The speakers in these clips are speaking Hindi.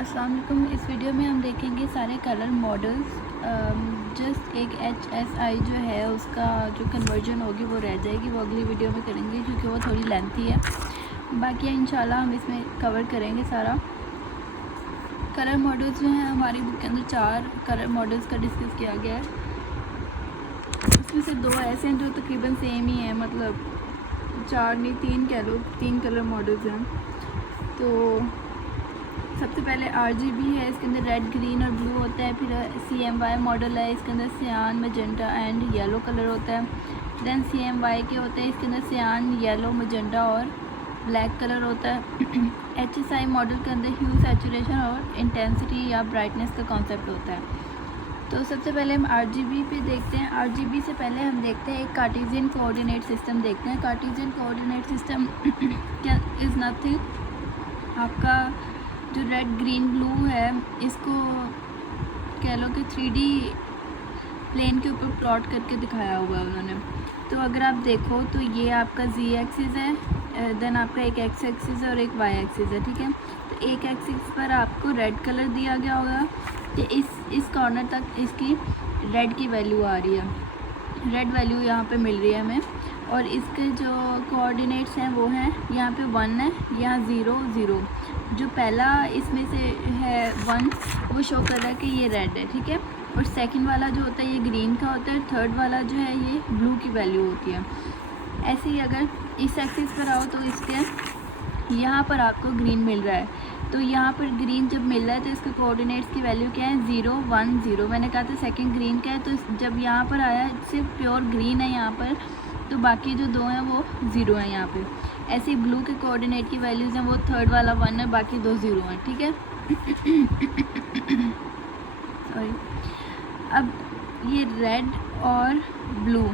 अस्सलाम वालेकुम। इस वीडियो में हम देखेंगे सारे कलर मॉडल्स। जस्ट एक HSI जो है उसका जो कन्वर्जन होगी वो रह जाएगी, वो अगली वीडियो में करेंगे क्योंकि वो थोड़ी लेंथी है। बाकी इंशाल्लाह हम इसमें कवर करेंगे सारा। कलर मॉडल्स जो हैं हमारी बुक के अंदर 4 कलर मॉडल्स का डिस्कस किया गया है। उसमें से 2 ऐसे हैं जो तकरीबन सेम ही हैं, मतलब 4 नहीं 3 कह लो, 3 कलर मॉडल्स हैं। तो सबसे पहले RGB है, इसके अंदर रेड, ग्रीन और ब्लू होता है। फिर CMY मॉडल है, इसके अंदर सियान, मैजेंटा एंड येलो कलर होता है। देन CMY के होते हैं, इसके अंदर सियान, येलो, मैजेंटा और ब्लैक कलर होता है। HSI मॉडल के अंदर ह्यू, सैचुरेशन और इंटेंसिटी या ब्राइटनेस का कॉन्सेप्ट होता है। तो सबसे पहले हम RGB पे देखते हैं। RGB से पहले हम देखते हैं एक कार्टेशियन कोऑर्डिनेट सिस्टम देखते हैं। कार्टेशियन कोऑर्डिनेट सिस्टम क्या इज़ नथिंग, आपका जो रेड, ग्रीन, ब्लू है इसको कह लो कि 3D प्लेन के ऊपर प्लॉट करके दिखाया हुआ है उन्होंने। तो अगर आप देखो तो ये आपका Z एक्सिस है, देन आपका एक X एक्सिस है और एक Y एक्सिस है, ठीक है। तो एक एक्सिस पर आपको रेड कलर दिया गया होगा कि इस कॉर्नर तक इसकी रेड की वैल्यू आ रही है, रेड वैल्यू यहाँ पे मिल रही है हमें। और इसके जो कोऑर्डिनेट्स हैं वो हैं यहाँ पे 1 है, यहाँ 0 0। जो पहला इसमें से है 1 वो शो कर रहा है कि ये रेड है, ठीक है। और सेकंड वाला जो होता है ये ग्रीन का होता है, थर्ड वाला जो है ये ब्लू की वैल्यू होती है। ऐसे ही अगर इस एक्सिस पर आओ तो इसके यहाँ पर आपको ग्रीन मिल रहा है। तो यहाँ पर ग्रीन जब मिल रहा है तो इसके कोऑर्डिनेट्स की वैल्यू क्या है, 0 1 0। मैंने कहा था सेकंड ग्रीन का है, तो जब यहाँ पर आया सिर्फ प्योर ग्रीन है यहाँ पर, तो बाकी जो 2 हैं वो 0 हैं यहाँ पे। ऐसे ही ब्लू के कोऑर्डिनेट की वैल्यूज़ हैं, वो थर्ड वाला 1 है, बाकी 2 0 हैं, ठीक है। सॉरी। अब ये रेड और ब्लू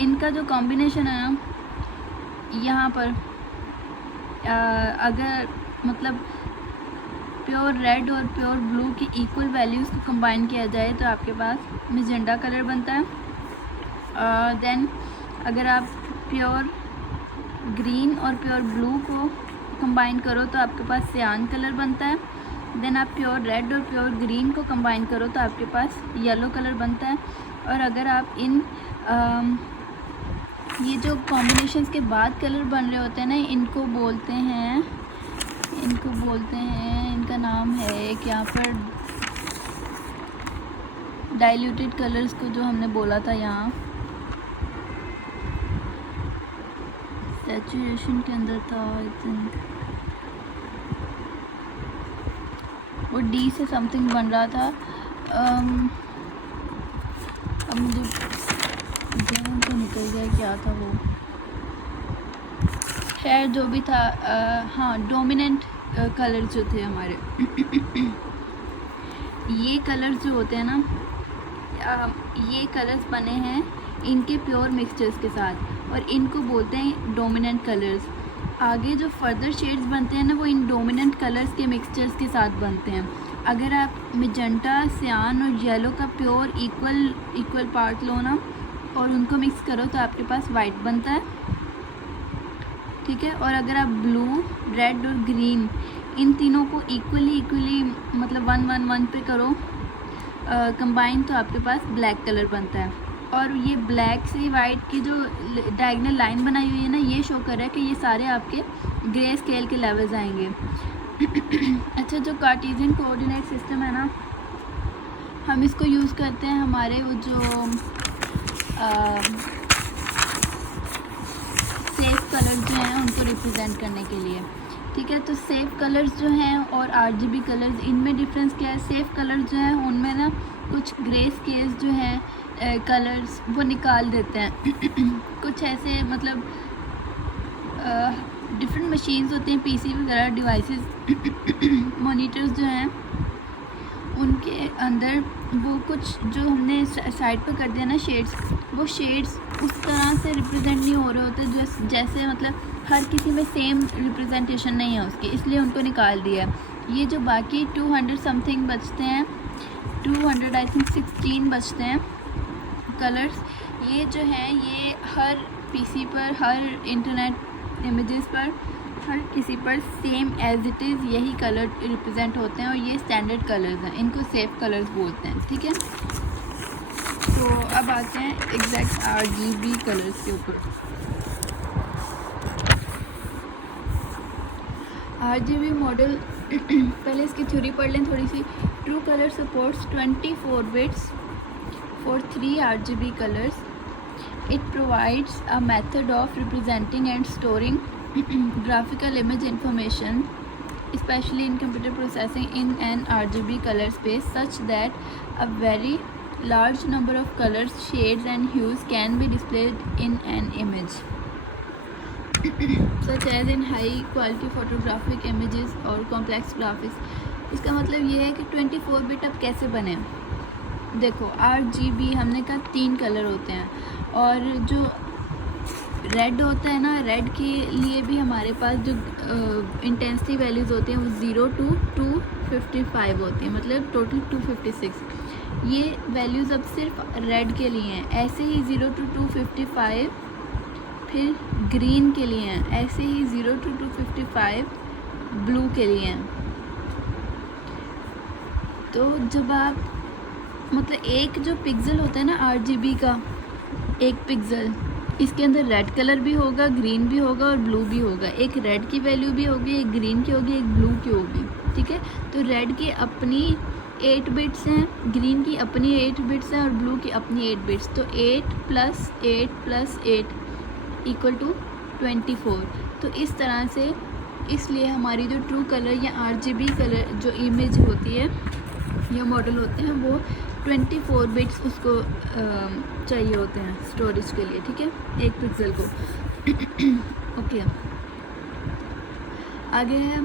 इनका जो कॉम्बिनेशन है ना, यहाँ पर अगर मतलब प्योर रेड और प्योर ब्लू की इक्वल वैल्यूज़ को कंबाइन किया जाए तो आपके पास मैजेंटा कलर बनता है। देन अगर आप प्योर ग्रीन और प्योर ब्लू को कंबाइन करो तो आपके पास सियान कलर बनता है। देन आप प्योर रेड और प्योर ग्रीन को कंबाइन करो तो आपके पास येलो कलर बनता है। और अगर आप इन ये जो कॉम्बिनेशंस के बाद कलर बन रहे होते हैं ना, इनको बोलते हैं इनका नाम है एक यहाँ पर डाइल्यूटेड कलर्स को जो हमने बोला था यहाँ सैचुरेशन के अंदर था, आई थिंक वो D से समथिंग बन रहा था। अब मुझे ध्यान तो निकल गया क्या था वो, खैर जो भी था। हाँ, डोमिनेंट कलर्स जो थे हमारे ये कलर्स जो होते हैं ना, ये कलर्स बने हैं इनके प्योर मिक्सचर्स के साथ और इनको बोलते हैं डोमिनेंट कलर्स। आगे जो फर्दर शेड्स बनते हैं ना वो इन डोमिनेंट कलर्स के मिक्सचर्स के साथ बनते हैं। अगर आप मैजेंटा, सियान और येलो का प्योर इक्वल पार्ट लो ना और उनको मिक्स करो तो आपके पास वाइट बनता है, ठीक है। और अगर आप ब्लू, रेड और ग्रीन इन तीनों को इक्वली मतलब 1 1 1 पे करो कंबाइन तो आपके पास ब्लैक कलर बनता है। और ये ब्लैक से वाइट की जो डायगोनल लाइन बनाई हुई है ना, ये शो कर रहा है कि ये सारे आपके ग्रे स्केल के लेवल्स आएंगे। अच्छा, जो कार्टेशियन कोऑर्डिनेट सिस्टम है ना, हम इसको यूज़ करते हैं हमारे वो जो सेफ कलर्स जो हैं उनको रिप्रेजेंट करने के लिए, ठीक है। तो सेफ कलर्स जो हैं और RGB कलर्स, इनमें डिफरेंस क्या है। सेफ कलर्स जो हैं उनमें ना कुछ ग्रे स्केल्स जो हैं कलर्स वो निकाल देते हैं। कुछ ऐसे मतलब डिफरेंट मशीन्स होती हैं, PC वगैरह डिवाइसेस मॉनिटर्स जो हैं उनके अंदर वो कुछ जो हमने साइड पर कर दिया ना शेड्स, वो शेड्स उस तरह से रिप्रेजेंट नहीं हो रहे होते जैसे मतलब हर किसी में सेम रिप्रेजेंटेशन नहीं है उसकी, इसलिए उनको निकाल दिया है। ये जो बाकी 200 समथिंग बचते हैं, 200 आई थिंक 16 बचते हैं कलर्स, ये जो हैं ये हर PC पर, हर इंटरनेट इमेजेस पर हर किसी पर सेम एज इट इज़ यही कलर रिप्रेजेंट होते हैं और ये स्टैंडर्ड कलर्स हैं, इनको सेफ कलर्स बोलते हैं, ठीक है। तो अब आते हैं एग्जैक्ट RGB कलर्स के ऊपर। RGB मॉडल पहले इसकी थ्योरी पढ़ लें थोड़ी सी। True colour supports 24 bits for 3 RGB colours. It provides a method of representing and storing graphical image information, especially in computer processing, in an RGB color space, such that a very large number of colors, shades and hues can be displayed in an image, such as in high quality photographic images or complex graphics। इसका मतलब ये है कि 24 बिट अब कैसे बने। देखो RGB हमने कहा 3 कलर होते हैं, और जो रेड होता है ना, रेड के लिए भी हमारे पास जो इंटेंसिटी वैल्यूज़ होती हैं वो 0 to 255 होती हैं, मतलब टोटल 256। ये वैल्यूज़ अब सिर्फ रेड के लिए हैं। ऐसे ही 0 to 255 फिर ग्रीन के लिए हैं, ऐसे ही 0 to 255 ब्लू के लिए हैं। तो जब आप मतलब एक जो पिक्सल होता है ना RGB का, एक पिक्सल, इसके अंदर रेड कलर भी होगा, ग्रीन भी होगा और ब्लू भी होगा। एक रेड की वैल्यू भी होगी, एक ग्रीन की होगी, एक ब्लू की होगी, ठीक है। तो रेड की अपनी 8 बिट्स हैं, ग्रीन की अपनी 8 बिट्स हैं और ब्लू की अपनी 8 बिट्स। तो 8 + 8 + 8 = 24। तो इस तरह से, इसलिए हमारी जो ट्रू कलर या RGB कलर जो इमेज होती है या मॉडल होते हैं वो 24 बिट्स उसको चाहिए होते हैं स्टोरेज के लिए, ठीक है, एक पिक्सल को। ओके, आगे है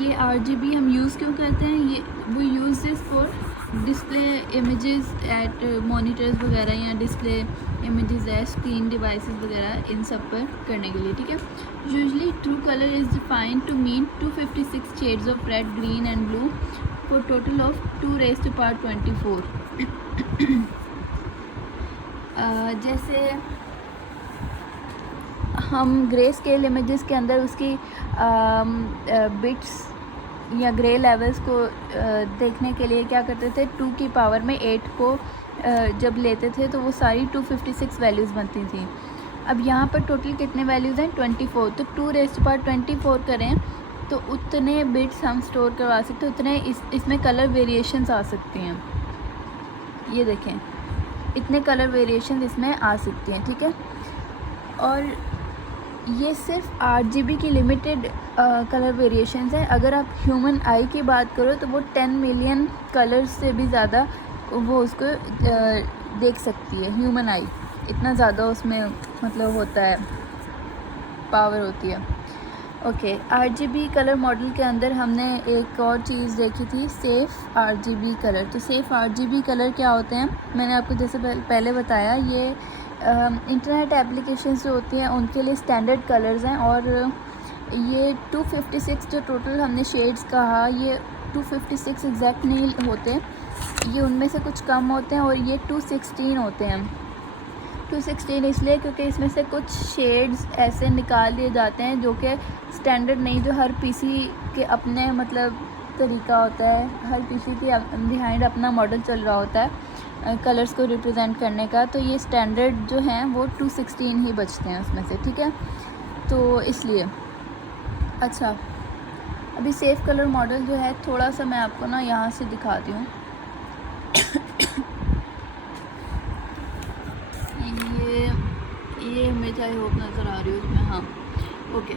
ये RGB हम यूज़ क्यों करते हैं। ये we use this for display images at monitors वगैरह, या display images at screen devices वगैरह, इन सब पर करने के लिए, ठीक है। Usually true colour is defined to mean 256 shades of red, green and blue for total of 2⁻²4। जैसे हम ग्रे स्केल इमेजेस के अंदर उसकी बिट्स या ग्रे लेवल्स को देखने के लिए क्या करते थे, 2 की पावर में 8 को जब लेते थे तो वो सारी 256 वैल्यूज़ बनती थी। अब यहाँ पर टोटल कितने वैल्यूज़ हैं, 24। तो 2⁻24 करें तो उतने बिट्स हम स्टोर करवा सकते हैं, उतने इसमें कलर वेरिएशंस आ सकती हैं। ये देखें, इतने कलर वेरिएशंस इसमें आ सकती हैं, ठीक है। और ये सिर्फ RGB की लिमिटेड कलर वेरिएशंस हैं। अगर आप ह्यूमन आई की बात करो तो वो 10 मिलियन कलर्स से भी ज़्यादा वो उसको देख सकती है, ह्यूमन आई। इतना ज़्यादा उसमें मतलब होता है, पावर होती है। ओके, RGB कलर मॉडल के अंदर हमने एक और चीज़ देखी थी, सेफ़ RGB कलर। तो सेफ़ RGB कलर क्या होते हैं, मैंने आपको जैसे पहले बताया, ये इंटरनेट एप्लीकेशंस जो होती हैं उनके लिए स्टैंडर्ड कलर्स हैं। और ये 256 जो टोटल हमने शेड्स कहा, ये 256 एग्जैक्ट नहीं होते, ये उनमें से कुछ कम होते हैं, और ये 216 होते हैं। 216 इसलिए क्योंकि इसमें से कुछ शेड्स ऐसे निकाल लिए जाते हैं जो कि स्टैंडर्ड नहीं, जो हर पीसी के अपने मतलब तरीका होता है, हर पीसी के बिहाइंड अपना मॉडल चल रहा होता है कलर्स को रिप्रेजेंट करने का। तो ये स्टैंडर्ड जो हैं वो 216 ही बचते हैं उसमें से, ठीक है। तो इसलिए अच्छा, अभी सेफ़ कलर मॉडल जो है थोड़ा सा मैं आपको ना यहाँ से दिखाती हूँ। ये इमेज आई होप नज़र आ रही है उसमें, हाँ ओके।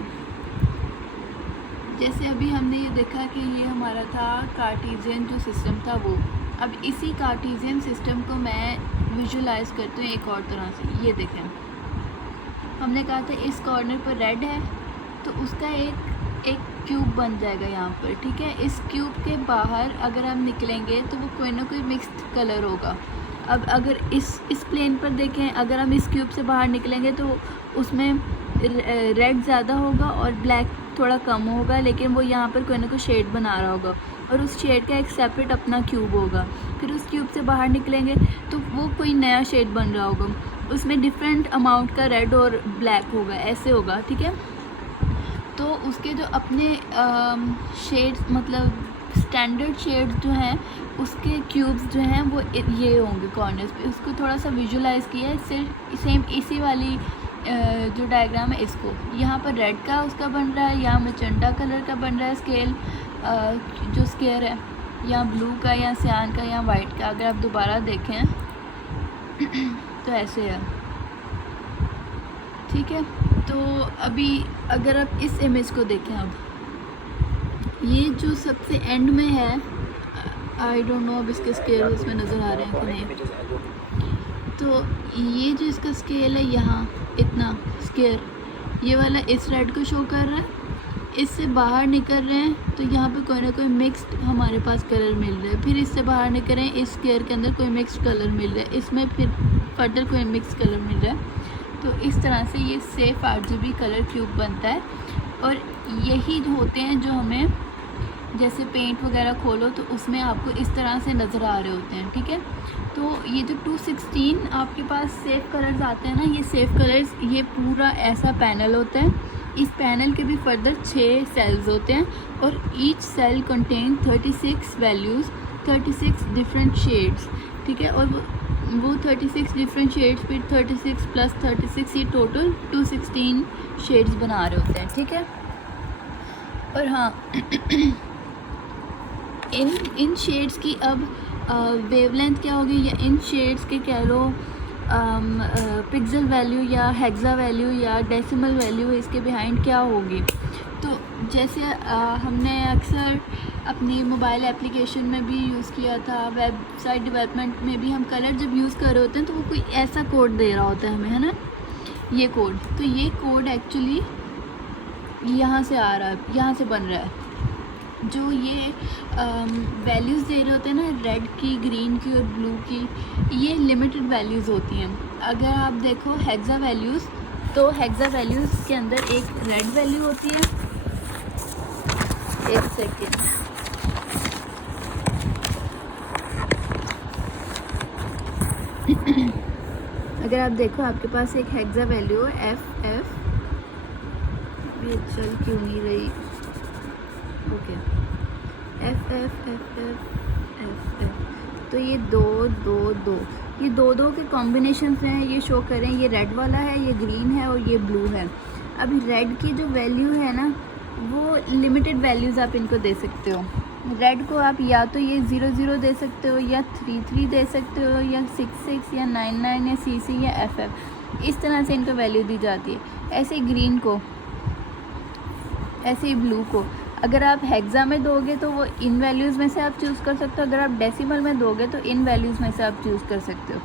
जैसे अभी हमने ये देखा कि ये हमारा था कार्टेशियन जो सिस्टम था वो। अब इसी कार्टेशियन सिस्टम को मैं विजुलाइज करती हूँ एक और तरह से। ये देखें, हमने कहा था इस कॉर्नर पर रेड है तो उसका एक क्यूब बन जाएगा यहाँ पर, ठीक है। इस क्यूब के बाहर अगर हम निकलेंगे तो वो कोई ना कोई मिक्स्ड कलर होगा। अब अगर इस प्लेन पर देखें, अगर हम इस क्यूब से बाहर निकलेंगे तो उसमें रेड ज़्यादा होगा और ब्लैक थोड़ा कम होगा, लेकिन वो यहाँ पर कोई ना कोई शेड बना रहा होगा और उस शेड का एक सेपरेट अपना क्यूब होगा। फिर उस क्यूब से बाहर निकलेंगे तो वो कोई नया शेड बन रहा होगा, उसमें डिफरेंट अमाउंट का रेड और ब्लैक होगा, ऐसे होगा, ठीक है। तो उसके जो अपने शेड्स मतलब स्टैंडर्ड शेड्स जो हैं उसके क्यूब्स जो हैं वो ये होंगे कॉर्नर्स पे। उसको थोड़ा सा विजुलाइज किया है, सिर्फ सेम इसी वाली जो डायग्राम है इसको यहाँ पर रेड का उसका बन रहा है, यहाँ मैजेंटा कलर का बन रहा है स्केल जो स्केयर है, यहाँ ब्लू का, यहाँ सियान का, यहाँ वाइट का। अगर आप दोबारा देखें तो ऐसे है, ठीक है। तो अभी अगर आप इस इमेज को देखें, अब ये जो सबसे एंड में है, आई डोंट नो अब इसके स्केल इसमें नज़र आ रहे हैं कि नहीं। तो ये जो इसका स्केल है यहाँ इतना स्केयर, ये वाला इस रेड को शो कर रहा है, इससे बाहर निकल रहे हैं तो यहाँ पे कोई ना कोई मिक्स्ड हमारे पास कलर मिल रहा है। फिर इससे बाहर निकल रहे हैं, इस स्केयर के अंदर कोई मिक्स्ड कलर मिल रहा है, इसमें फिर फर्दर कोई मिक्स कलर मिल रहा है। तो इस तरह से ये सेफ RGB कलर क्यूब बनता है। और यही होते हैं जो हमें जैसे पेंट वगैरह खोलो तो उसमें आपको इस तरह से नज़र आ रहे होते हैं, ठीक है। तो ये जो 216 आपके पास सेफ कलर्स आते हैं ना, ये सेफ कलर्स, ये पूरा ऐसा पैनल होता है। इस पैनल के भी फर्दर 6 सेल्स होते हैं और each cell contain 36 values, 36 different shades, ठीक है। और वो 36 डिफरेंट शेड्स फिर 36 प्लस 36 ये टोटल 216 शेड्स बना रहे होते हैं, ठीक है। और हाँ इन शेड्स की अब वेवलेंथ क्या होगी, या इन शेड्स के कह लो पिक्सल वैल्यू या हेक्सा वैल्यू या डेसिमल वैल्यू इसके बिहाइंड क्या होगी। तो जैसे हमने अक्सर अपनी मोबाइल एप्लीकेशन में भी यूज़ किया था, वेबसाइट डेवलपमेंट में भी हम कलर जब यूज़ कर रहे होते हैं तो वो कोई ऐसा कोड दे रहा होता है हमें, है ना, ये कोड। तो ये कोड एक्चुअली यहाँ से आ रहा है, यहाँ से बन रहा है। जो ये वैल्यूज़ दे रहे होते हैं ना, रेड की, ग्रीन की और ब्लू की, ये लिमिटेड वैल्यूज़ होती हैं। अगर आप देखो हेक्सा वैल्यूज़, तो हेक्सा वैल्यूज़ के अंदर एक रेड वैल्यू होती है, एक सेकेंड, अगर आप देखो आपके पास एक हेक्सा वैल्यू है FF, ये चल क्यों नहीं रही, ओके, FF, तो ये 2 2 2, ये 2 2 के कॉम्बिनेशन हैं, ये शो करें, ये रेड वाला है, ये ग्रीन है और ये ब्लू है। अब रेड की जो वैल्यू है ना, वो लिमिटेड वैल्यूज़ आप इनको दे सकते हो। रेड को आप या तो ये 0 0 दे सकते हो, या 3 3 दे सकते हो, या 6 6, या 9 9, या CC, या FF, इस तरह से इनको वैल्यू दी जाती है। ऐसे ही ग्रीन को, ऐसे ही ब्लू को अगर आप हेक्सा में दोगे तो वो इन वैल्यूज़ में से आप चूज़ कर सकते हो, अगर आप डेसिमल में दोगे तो इन वैल्यूज़ में से आप चूज़ कर सकते हो।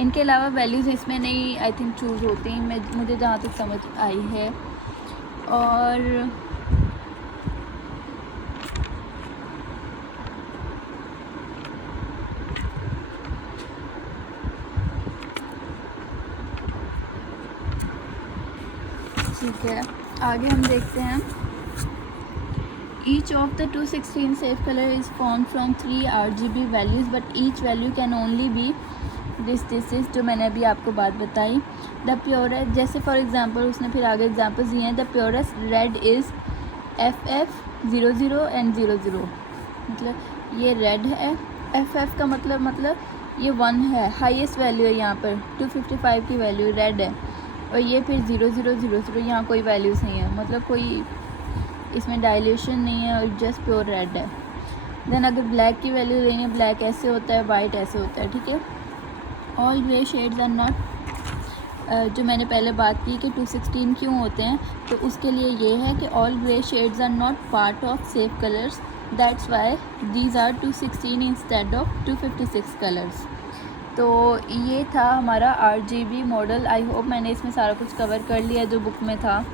इनके अलावा वैल्यूज़ इसमें नहीं आई थिंक चूज़ होती हैं, मुझे जहाँ तक समझ आई है। और ठीक है, आगे हम देखते हैं। Each of the 216 safe color is formed from 3 RGB values, but each value can only be this is जो मैंने अभी आपको बात बताई। The purest, जैसे फॉर एग्जांपल उसने फिर आगे एग्जांपल्स दिए हैं। The purest red is FF 00 and 00, मतलब ये रेड है। FF का मतलब ये 1 है, हाईएस्ट वैल्यू है यहाँ पर, 255 की वैल्यू रेड है। और ये फिर 0000, यहाँ कोई वैल्यूज़ नहीं है, मतलब कोई इसमें डायल्यूशन नहीं है और जस्ट प्योर रेड है। देन अगर ब्लैक की वैल्यू लेनी है, ब्लैक ऐसे होता है, वाइट ऐसे होता है, ठीक है। All grey shades are not, जो मैंने पहले बात की कि 216 क्यों होते हैं, तो उसके लिए ये है कि all grey shades are not part of safe colours, that's why these are 216 instead of 256 colours. तो ये था हमारा RGB मॉडल। आई होप मैंने इसमें सारा कुछ कवर कर लिया जो बुक में था,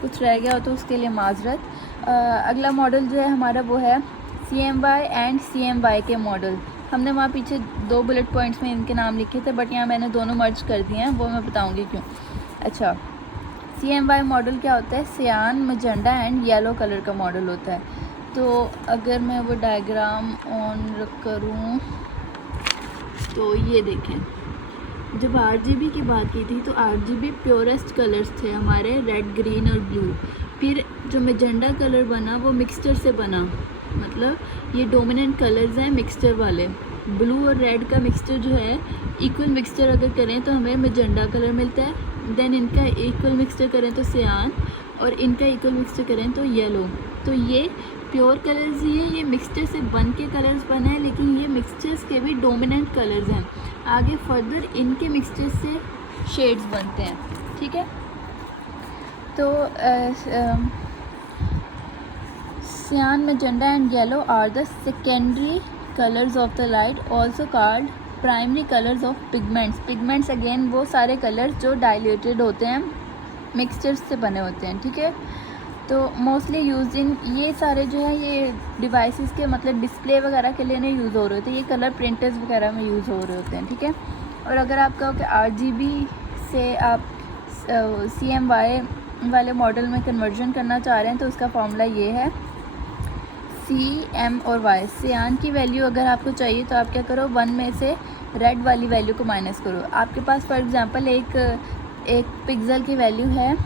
कुछ रह गया हो तो उसके लिए माजरत। अगला मॉडल जो है हमारा वो है CMY एंड CMY के मॉडल। हमने वहाँ पीछे 2 बुलेट पॉइंट्स में इनके नाम लिखे थे, बट यहाँ मैंने दोनों मर्ज कर दिए हैं, वो मैं बताऊँगी क्यों। अच्छा, CMY मॉडल क्या होता है, सियान, मैजेंटा एंड येलो कलर का मॉडल होता है। तो अगर मैं वो डायग्राम ऑन करूँ तो ये देखें, जब RGB की बात की थी तो RGB प्योरेस्ट कलर्स थे हमारे, रेड, ग्रीन और ब्लू। फिर जो मेजेंडा कलर बना वो मिक्सचर से बना, मतलब ये डोमिनेंट कलर्स हैं मिक्सचर वाले। ब्लू और रेड का मिक्सचर जो है, इक्वल मिक्सचर अगर करें तो हमें मेजेंडा कलर मिलता है। देन इनका इक्वल मिक्सचर करें तो सियान, और इनका इक्वल मिक्सचर करें तो येलो। तो ये प्योर कलर्स ही है, ये मिक्सचर से बन के कलर्स बने हैं, लेकिन ये मिक्सचर्स के भी डोमिनेंट कलर्स हैं। आगे फर्दर इनके मिक्सचर से शेड्स बनते हैं, ठीक है। तो cyan, magenta and yellow are the secondary colours of the light, also called primary colours of pigments. Pigments again वो सारे कलर्स जो डाइल्यूटेड होते हैं, मिक्सचर्स से बने होते हैं, ठीक है। तो मोस्टली यूज इन, ये सारे जो है ये डिवाइसेस के मतलब डिस्प्ले वगैरह के लिए नहीं यूज़ हो रहे होते, ये कलर प्रिंटर्स वगैरह में यूज़ हो रहे होते हैं, ठीक है। और अगर आप कहो कि RGB से आप CMY वाले मॉडल में कन्वर्जन करना चाह रहे हैं तो उसका फॉर्मूला ये है CM और Y। सियान की वैल्यू अगर आपको चाहिए तो आप क्या करो, 1 में से रेड वाली वैल्यू को माइनस करो। आपके पास फॉर एग्ज़ाम्पल एक पिक्सल की वैल्यू है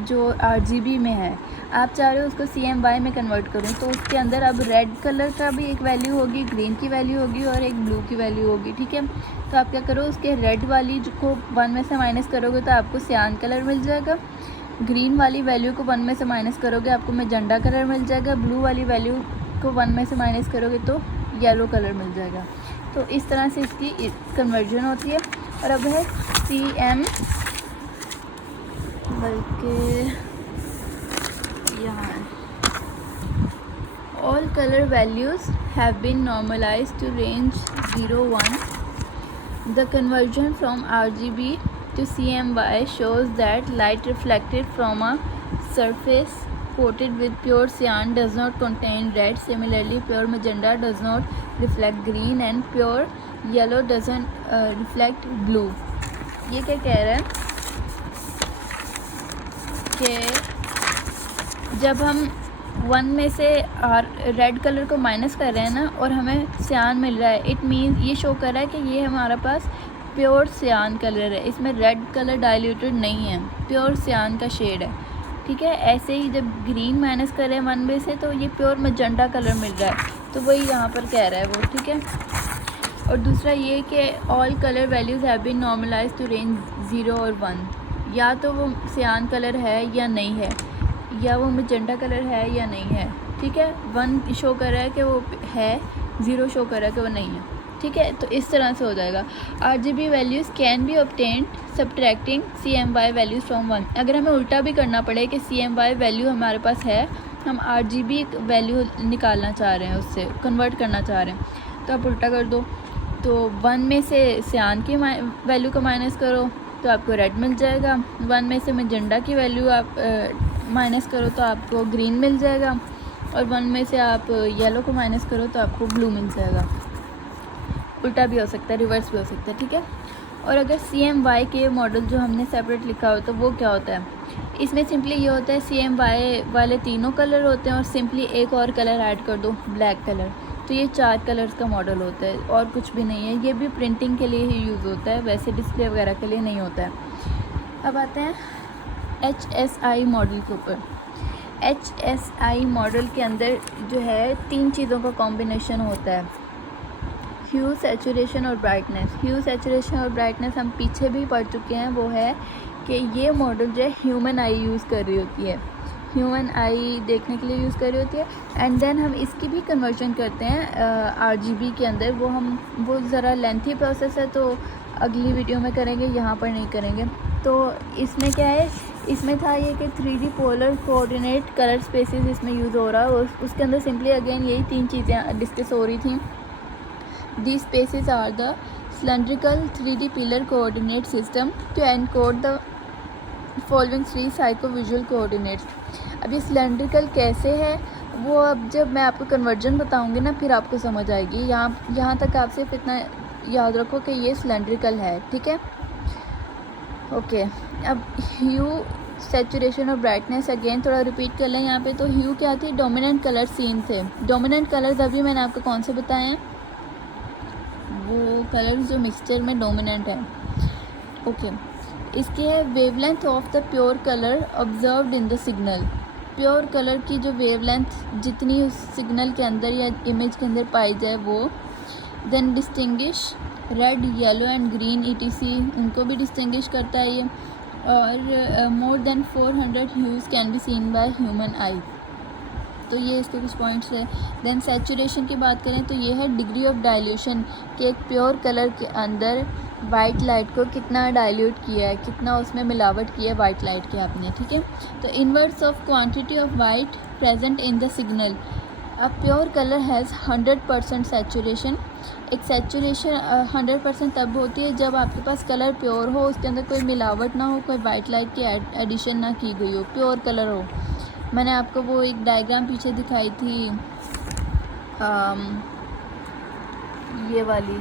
जो RGB में है, आप चाह रहे हो उसको CMY में कन्वर्ट करूँ, तो उसके अंदर अब रेड कलर का भी एक वैल्यू होगी, ग्रीन की वैल्यू होगी और एक ब्लू की वैल्यू होगी, ठीक है। तो आप क्या करो, उसके रेड वाली को 1 में से माइनस करोगे तो आपको सियान कलर मिल जाएगा। ग्रीन वाली वैल्यू को 1 में से माइनस करोगे आपको मैजेंडा कलर मिल जाएगा। ब्लू वाली वैल्यू को 1 में से माइनस करोगे तो येलो कलर मिल जाएगा। तो इस तरह से इसकी कन्वर्जन होती है। और अब है CM, बल्कि यहाँ all color values have been normalized to range 0-1. The conversion from RGB to CMY shows that light reflected from a surface coated with pure cyan does not contain red. Similarly, pure magenta does not reflect green and pure yellow doesn't reflect blue. ये क्या कह रहा है कि जब हम 1 में से रेड कलर को माइनस कर रहे हैं ना और हमें सियान मिल रहा है, इट मीन ये शो कर रहा है कि ये हमारा पास प्योर सियान कलर है, इसमें रेड कलर डाइल्यूटेड नहीं है, प्योर सियान का शेड है, ठीक है। ऐसे ही जब ग्रीन माइनस कर रहे हैं 1 में से तो ये प्योर मैजेंडा कलर मिल रहा है, तो वही यहाँ पर कह रहा है वो, ठीक है। और दूसरा ये कि all colour values have been normalised to range 0 और 1, या तो वो सियान कलर है या नहीं है, या वो मैजेंडा कलर है या नहीं है, ठीक है। 1 शो कर रहा है कि वो है, 0 शो कर रहा है कि वो नहीं है, ठीक है। तो इस तरह से हो जाएगा। RGB values can be obtained subtracting CMY values from 1। अगर हमें उल्टा भी करना पड़े कि CMY वैल्यू हमारे पास है, हम RGB वैल्यू निकालना चाह रहे हैं, उससे कन्वर्ट करना चाह रहे हैं, तो आप उल्टा कर दो। तो 1 में से सियान की वैल्यू को माइनस करो तो आपको रेड मिल जाएगा। 1 में से मैजेंडा की वैल्यू आप माइनस करो तो आपको ग्रीन मिल जाएगा, और 1 में से आप येलो को माइनस करो तो आपको ब्लू मिल जाएगा। उल्टा भी हो सकता है, रिवर्स भी हो सकता है, ठीक है। और अगर CMY के मॉडल जो हमने सेपरेट लिखा हो तो वो क्या होता है, इसमें सिंपली ये होता है CMY वाले तीनों कलर होते हैं और सिंपली एक और कलर ऐड कर दो, ब्लैक कलर, तो ये 4 कलर्स का मॉडल होता है और कुछ भी नहीं है। ये भी प्रिंटिंग के लिए ही यूज़ होता है, वैसे डिस्प्ले वगैरह के लिए नहीं होता है। अब आते हैं HSI मॉडल के ऊपर। HSI मॉडल के अंदर जो है 3 चीज़ों का कॉम्बिनेशन होता है, ह्यू, सैचुरेशन और ब्राइटनेस। ह्यू, सैचुरेशन और ब्राइटनेस हम पीछे भी पढ़ चुके हैं। वो है कि ये मॉडल जो है ह्यूमन आई यूज़ कर रही होती है, ह्यूमन आई देखने के लिए यूज़ कर रही होती है। एंड देन हम इसकी भी कन्वर्जन करते हैं RGB के अंदर। वो ज़रा लेंथी प्रोसेस है तो अगली वीडियो में करेंगे, यहाँ पर नहीं करेंगे। तो इसमें क्या है, इसमें था ये कि 3D polar coordinate colour spaces इसमें यूज़ हो रहा है, और उसके अंदर सिंपली अगेन यही 3 चीज़ें डिस्कस हो रही थी। These spaces are the cylindrical 3D pillar coordinate system to encode the following 3 psychovisual coordinates. अब ये cylindrical कैसे है वो अब जब मैं आपको कन्वर्जन बताऊंगी ना फिर आपको समझ आएगी। यहाँ तक आप सिर्फ इतना याद रखो कि ये cylindrical है, ठीक है। ओके, अब ह्यू, सैचुरेशन और ब्राइटनेस अगेन थोड़ा रिपीट कर लें यहाँ पे। तो ह्यू क्या थी, डोमिनेंट कलर सीन थे। डोमिनेंट कलर्स अभी मैंने आपको कौन से बताए हैं, वो कलर्स जो मिक्सचर में डोमिनेंट है। ओके, इसकी है wavelength of the pure colour observed in the signal. Pure colour की जो वेवलेंथ जितनी उस सिग्नल के अंदर या इमेज के अंदर पाई जाए वो। Then distinguish red, yellow and green ETC, उनको भी डिस्टिंग्विश करता है ये। और more than 400 hues can be seen by human eye. तो ये इसके कुछ पॉइंट्स है। देन सैचुरेशन की बात करें तो ये है डिग्री ऑफ डाइल्यूशन कि एक प्योर कलर के अंदर वाइट लाइट को कितना डाइल्यूट किया है, कितना उसमें मिलावट की है वाइट लाइट के आपने, ठीक है। तो inverse of quantity of white present in the signal. A pure colour has 100% saturation. एक सैचुरेशन 100% तब होती है जब आपके पास कलर प्योर हो, उसके अंदर कोई मिलावट ना हो, कोई वाइट लाइट की एडिशन ना की गई हो, प्योर कलर हो। मैंने आपको वो एक डायग्राम पीछे दिखाई थी ये वाली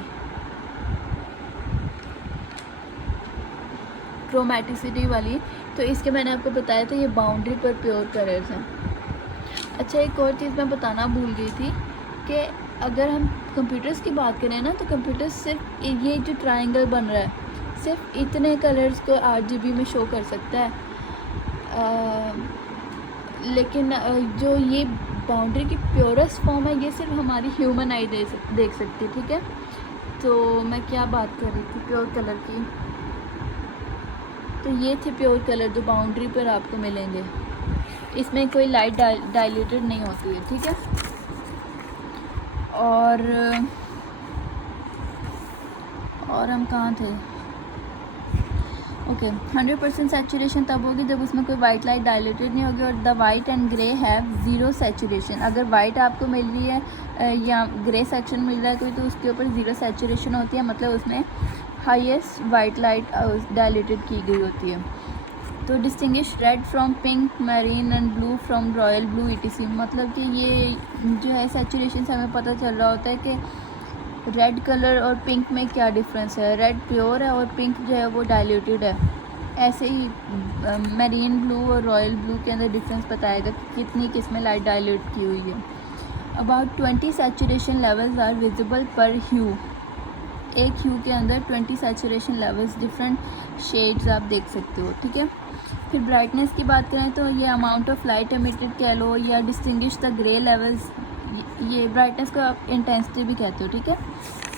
क्रोमेटिसिटी वाली, तो इसके मैंने आपको बताया था ये बाउंड्री पर प्योर कलर्स हैं। अच्छा, एक और चीज़ मैं बताना भूल गई थी कि अगर हम कंप्यूटर्स की बात करें ना, तो कंप्यूटर्स सिर्फ ये जो ट्रायंगल बन रहा है सिर्फ इतने कलर्स को RGB में शो कर सकता है। लेकिन जो ये बाउंड्री की प्योरेस्ट फॉर्म है ये सिर्फ हमारी ह्यूमन आई देख सकती है, ठीक है। तो मैं क्या बात कर रही थी प्योर कलर की, तो ये थे प्योर कलर जो बाउंड्री पर आपको मिलेंगे, इसमें कोई लाइट डाइल्यूटेड नहीं होती है, ठीक है। और हम कहाँ थे? ओके, 100% सैचुरेशन तब होगी जब उसमें कोई वाइट लाइट डाइल्यूटेड नहीं होगी। और the white and grey have zero saturation. अगर वाइट आपको मिल रही है या ग्रे सेक्शन मिल रहा है कोई, तो उसके ऊपर ज़ीरो सैचुरेशन होती है, मतलब उसमें हाईएस्ट वाइट लाइट डाइल्यूटेड की गई होती है। तो distinguish red from pink, marine and blue from royal blue ETC, मतलब कि ये जो है सैचुरेशन से हमें पता चल रहा होता है कि रेड कलर और पिंक में क्या डिफरेंस है। रेड प्योर है और पिंक जो है वो डाइल्यूटेड है। ऐसे ही मैरीन ब्लू और रॉयल ब्लू के अंदर डिफरेंस बताएगा कि कितनी किस में लाइट डाइल्यूट की हुई है। About 20 saturation levels are visible पर ह्यू। एक ह्यू के अंदर 20 सैचुरेशन लेवल्स डिफरेंट शेड्स आप देख सकते हो, ठीक है। फिर ब्राइटनेस की बात करें तो ये अमाउंट ऑफ लाइट एमिटेड कह लो या डिस्टिंग्विश द ग्रे लेवल्स, ये ब्राइटनेस को आप इंटेंसिटी भी कहते हो, ठीक है।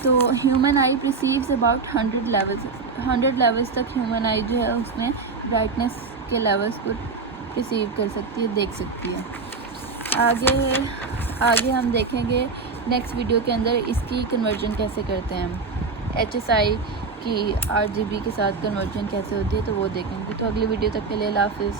तो human I receives about 100 levels तक ह्यूमन आई जो है उसमें ब्राइटनेस के लेवल्स को रिसीव कर सकती है, देख सकती है। आगे हम देखेंगे नेक्स्ट वीडियो के अंदर इसकी कन्वर्जन कैसे करते हैं हम, HSI की RGB के साथ कन्वर्जन कैसे होती है, तो वो देखेंगे। तो अगली वीडियो तक के लिए अल्लाह हाफ़िज़।